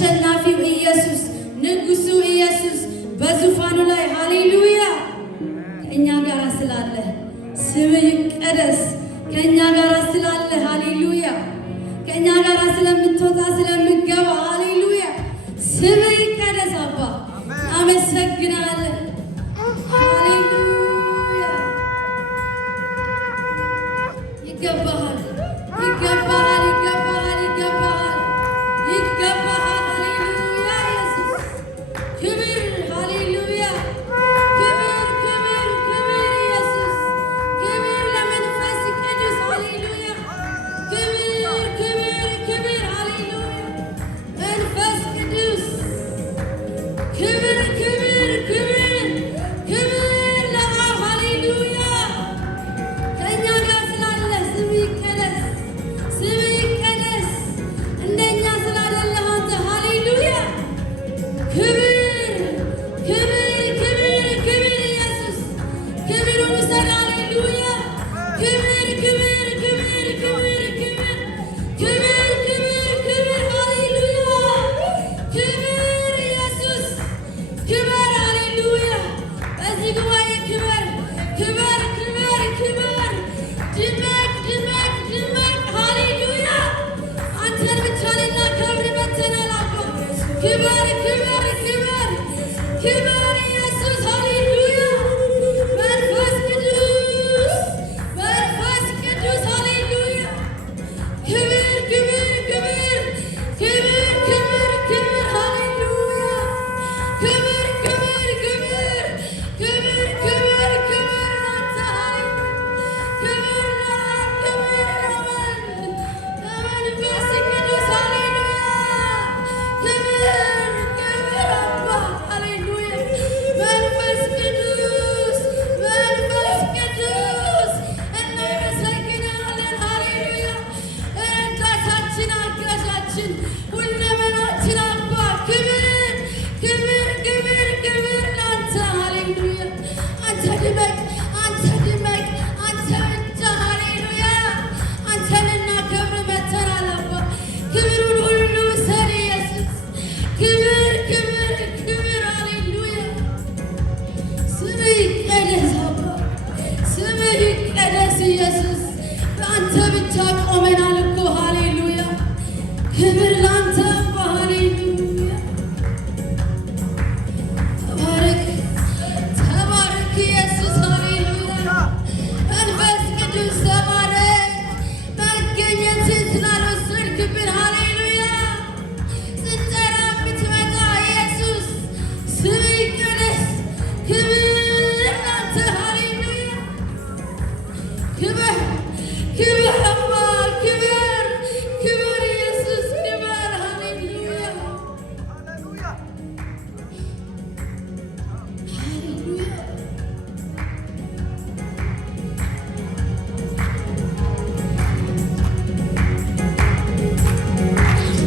አሸናፊው ኢየሱስ ንጉሱ ኢየሱስ በዙፋኑ ላይ ሃሌሉያ ከእኛ ጋር ስላለ ስም ይቀደስ። ከእኛ ጋር ስላለ ሃሌሉያ ከእኛ ጋር ስለምትወጣ ስለምትገባ ሃሌሉያ ስም ይቀደስ። አባ አመሰግናለን። ሃሌሉያ ይገባሃል ይገባሃል ይገባሃል ይገባሃል ይገባሃል። ሃሌሉያ ኢየሱስ ክብር ሃሌሉያ ክብር ክብር ክብር ኢየሱስ ክብር ለመንፈስ ቅዱስ ሃሌሉያ ክብር ክብር ክብር ሃሌሉያ መንፈስ ቅዱስ ክብር ክብር ክብር ክብር ለአብ ሃሌሉያ ከእኛ ጋር ስላለ ስም ይቀደስ ስም ይቀደስ። እንደኛ ስላደለህ አንተ ሃሌሉያ ክብር ክብር ክብር ክብር ኢየሱስ ክብሩን ውሰድ ሃሌሉያ ክብር ክብር ክብር ክብር ክብር ክብር ክብር ክብር ሃሌሉያ ክብር ኢየሱስ ክብር ሃሌሉያ በዚህ ጉባኤ ክብር ክብር ክብር ክብር ድመቅ ድመቅ ድመቅ ሃሌሉያ አንተን ብቻ ልናከብር መጥተናል። አባ ክብር ክብር ክብር ክብር